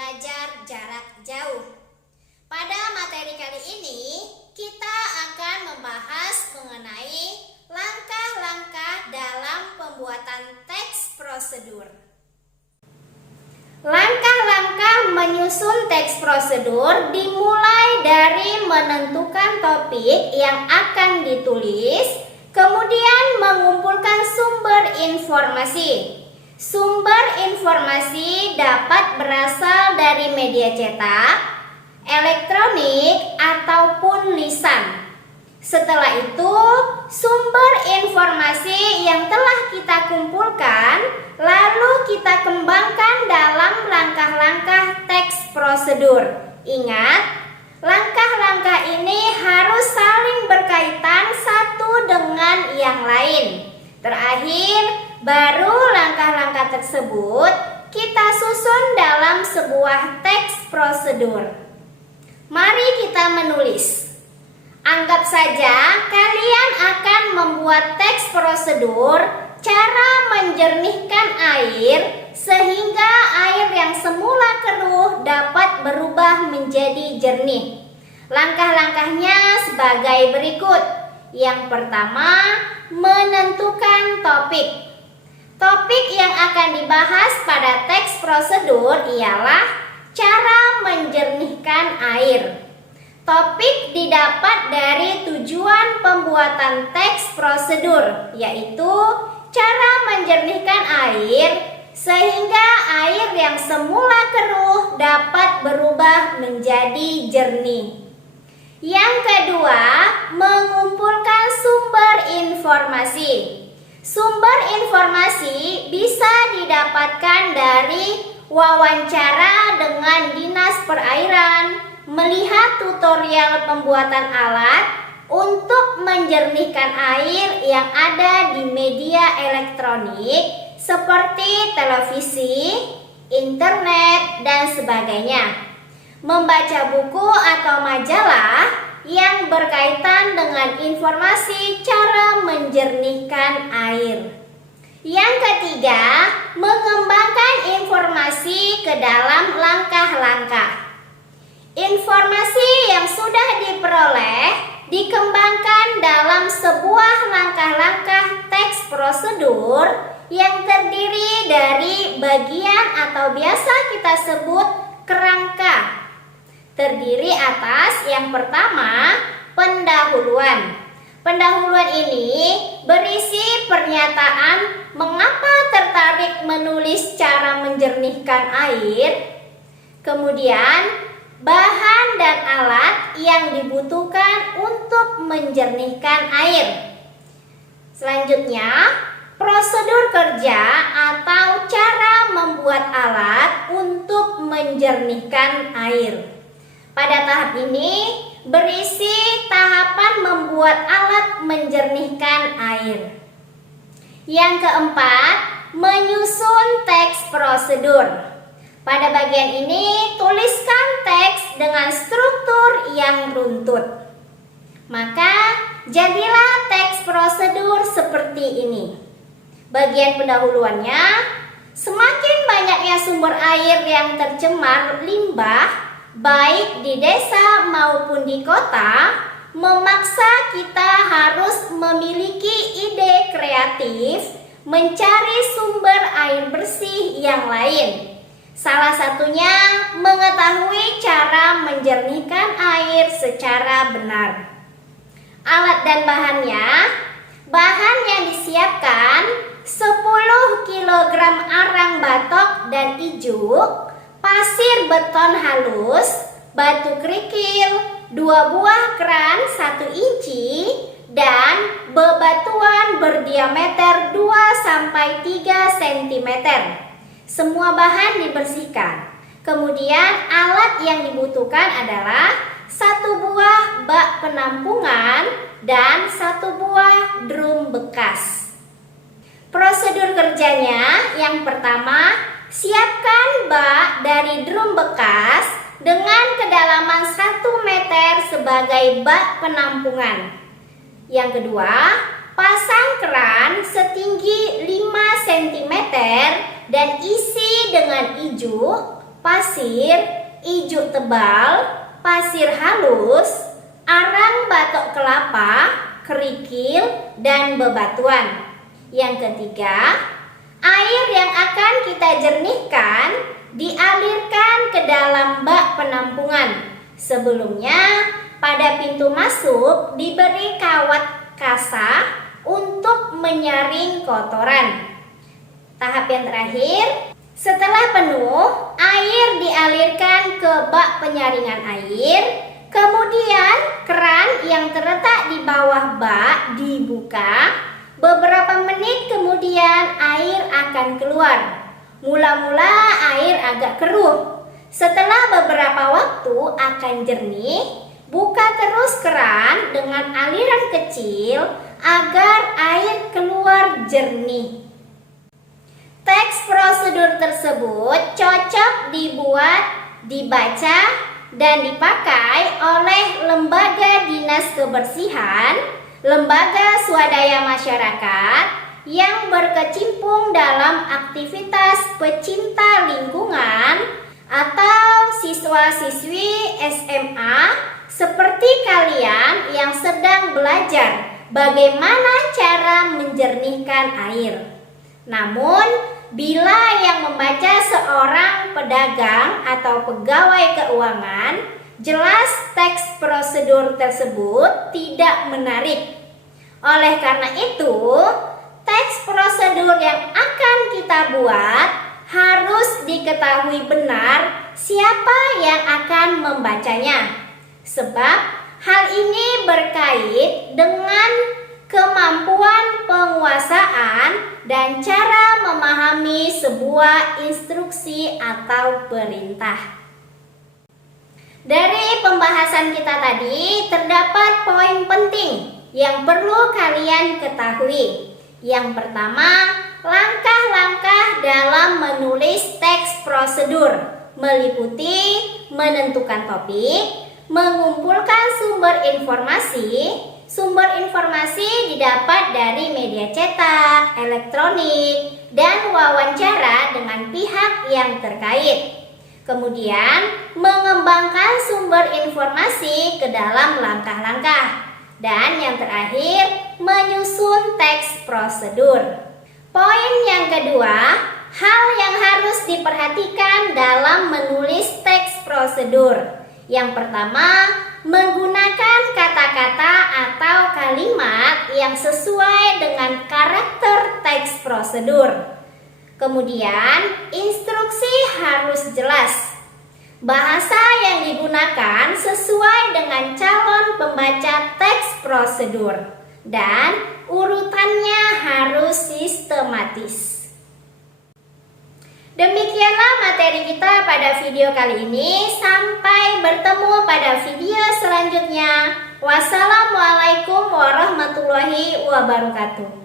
belajar jarak jauh. Pada materi kali ini, kita akan membahas mengenai langkah-langkah dalam pembuatan teks prosedur. Langkah-langkah menyusun teks prosedur dimulai dari menentukan topik yang akan ditulis, kemudian mengumpulkan sumber informasi. Sumber informasi dapat berasal dari media cetak, elektronik, ataupun lisan. Setelah itu, sumber informasi yang telah kita kumpulkan lalu kita kembangkan dalam langkah-langkah teks prosedur. Ingat, langkah-langkah ini harus saling berkaitan satu dengan yang lain. Terakhir, baru langkah-langkah tersebut kita susun dalam sebuah teks prosedur. Mari kita menulis. Anggap saja kalian akan membuat teks prosedur cara menjernihkan air sehingga air yang semula keruh dapat berubah menjadi jernih. Langkah-langkahnya sebagai berikut. Yang pertama, menentukan topik. Topik yang akan dibahas pada teks prosedur ialah cara menjernihkan air. Topik didapat dari tujuan pembuatan teks prosedur, yaitu cara menjernihkan air sehingga air yang semula keruh dapat berubah menjadi jernih. Yang kedua, mengumpulkan sumber informasi. Sumber informasi bisa didapatkan dari wawancara dengan dinas perairan, melihat tutorial pembuatan alat untuk menjernihkan air yang ada di media elektronik seperti televisi, internet, dan sebagainya. Membaca buku atau majalah yang berkaitan dengan informasi cara menjernihkan air. Yang ketiga, mengembangkan informasi ke dalam langkah-langkah. Informasi yang sudah diperoleh dikembangkan dalam sebuah langkah-langkah teks prosedur yang terdiri dari bagian atau biasa kita sebut kerangka. Terdiri atas yang pertama, pendahuluan. Pendahuluan ini berisi pernyataan mengapa tertarik menulis cara menjernihkan air. Kemudian, bahan dan alat yang dibutuhkan untuk menjernihkan air. Selanjutnya, prosedur kerja atau cara membuat alat untuk menjernihkan air. Pada tahap ini berisi tahapan membuat alat menjernihkan air. Yang keempat, menyusun teks prosedur. Pada bagian ini tuliskan teks dengan struktur yang runtut. Maka jadilah teks prosedur seperti ini. Bagian pendahuluannya, semakin banyaknya sumber air yang tercemar limbah baik di desa maupun di kota, memaksa kita harus memiliki ide kreatif mencari sumber air bersih yang lain. Salah satunya mengetahui cara menjernihkan air secara benar. Alat dan bahannya, bahan yang disiapkan 10 kg arang batok dan ijuk, pasir beton halus, batu kerikil, 2 buah keran 1 inci, dan bebatuan berdiameter 2-3 cm. Semua bahan dibersihkan. Kemudian alat yang dibutuhkan adalah 1 buah bak penampungan dan 1 buah drum bekas. Prosedur kerjanya, yang pertama, siapkan bak dari drum bekas dengan kedalaman 1 meter sebagai bak penampungan. Yang kedua, pasang keran setinggi 5 cm dan isi dengan ijuk, pasir, ijuk tebal, pasir halus, arang batok kelapa, kerikil, dan bebatuan. Yang ketiga, air yang akan kita jernihkan dialirkan ke dalam bak penampungan. Sebelumnya, pada pintu masuk diberi kawat kasa untuk menyaring kotoran. Tahap yang terakhir, setelah penuh, air dialirkan ke bak penyaringan air. Kemudian, keran yang terletak di bawah bak dibuka. Beberapa menit kemudian air akan keluar. Mula-mula air agak keruh. Setelah beberapa waktu akan jernih. Buka terus keran dengan aliran kecil agar air keluar jernih. Teks prosedur tersebut cocok dibuat, dibaca, dan dipakai oleh lembaga dinas kebersihan, lembaga swadaya masyarakat yang berkecimpung dalam aktivitas pecinta lingkungan atau siswa-siswi SMA seperti kalian yang sedang belajar bagaimana cara menjernihkan air. Namun, bila yang membaca seorang pedagang atau pegawai keuangan, jelas teks prosedur tersebut tidak menarik. Oleh karena itu, teks prosedur yang akan kita buat harus diketahui benar siapa yang akan membacanya. Sebab hal ini berkait dengan kemampuan penguasaan dan cara memahami sebuah instruksi atau perintah. Dari pembahasan kita tadi terdapat poin penting yang perlu kalian ketahui. Yang pertama, langkah-langkah dalam menulis teks prosedur meliputi menentukan topik, mengumpulkan sumber informasi. Sumber informasi didapat dari media cetak, elektronik, dan wawancara dengan pihak yang terkait. Kemudian, mengembangkan sumber informasi ke dalam langkah-langkah. Dan yang terakhir, menyusun teks prosedur. Poin yang kedua, hal yang harus diperhatikan dalam menulis teks prosedur. Yang pertama, menggunakan kata-kata atau kalimat yang sesuai dengan karakter teks prosedur. Kemudian, instruksi harus jelas. Bahasa yang digunakan sesuai dengan calon pembaca teks prosedur. Dan urutannya harus sistematis. Demikianlah materi kita pada video kali ini. Sampai bertemu pada video selanjutnya. Wassalamualaikum warahmatullahi wabarakatuh.